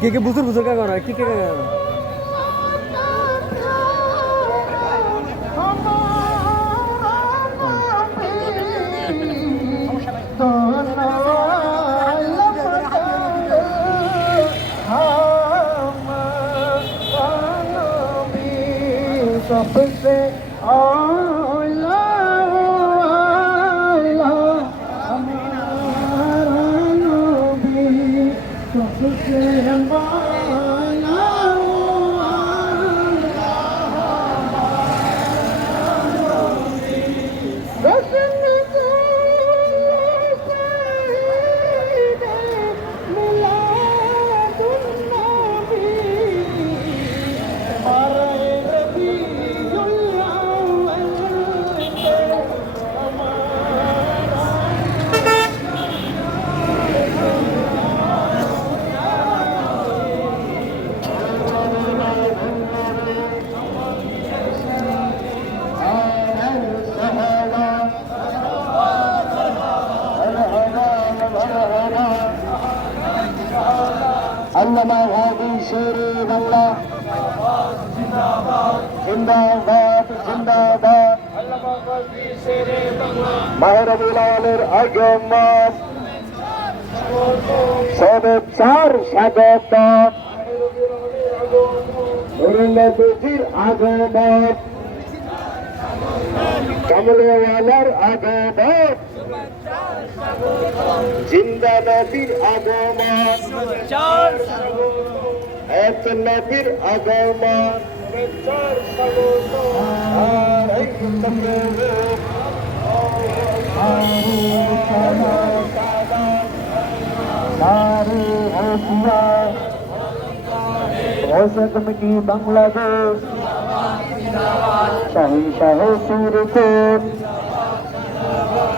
के के बुजुर्ग बुजुर्ग का कर रहा है के के का सबसे आ Yeah. আল্লামা ভাবি শেরে বাংলা। জিন্দাবাদ জিন্দাবাদ। মাহের বিলালের আগমন শুভেচ্ছার স্বাগত। নবীজির আগমন কমলওয়ালার আগমন জিন্দা নবীর আগমন এক নবীর আগমন নারে হোসিয়া হোসে কমিটি বাংলাদেশ শাহী শাহ সুরকুন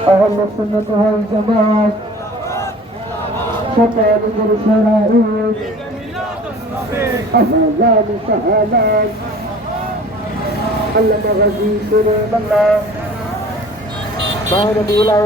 أهل السنة والجماعة شطر الشرائع أهلان سهلان علم غزي سر بلا بعد بلا